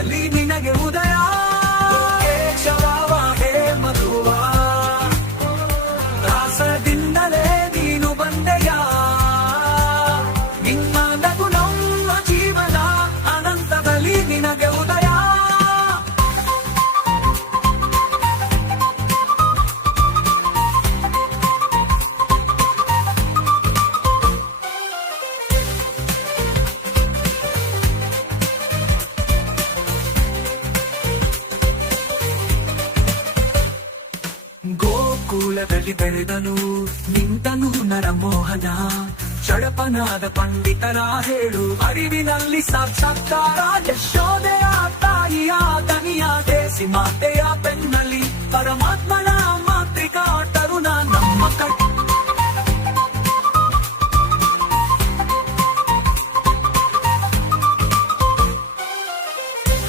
ಅಲ್ಲಿ ನಿನಗೆ ಉದಯ ಕೇಶವ ಹೇ ಮಧುವ ದಾಸದಿಂದಲೇ ನೀನು ಬಂದೆಯ ನಿನ್ನ ನಗು ನಮ್ಮ ಜೀವನ ಅನಂತದಲ್ಲಿ ನಿನಗೆ ಉದಯ ಗೋಕುಲದಲ್ಲಿ ಬೆಳೆದನು ನಿಂತನು ನರಮೋಹನ ಚಳಪನಾದ ಪಂಡಿತರ ಹೇಳು ಅರಿವಿನಲ್ಲಿ ಸಾಕ್ಷಾತ್ಕಾರ ಯಶೋದೆಯ ತಾಯಿಯ ದನಿಯ ದೇಸಿ ಮಾತೆಯ ಬೆನ್ನಲ್ಲಿ ಪರಮಾತ್ಮನ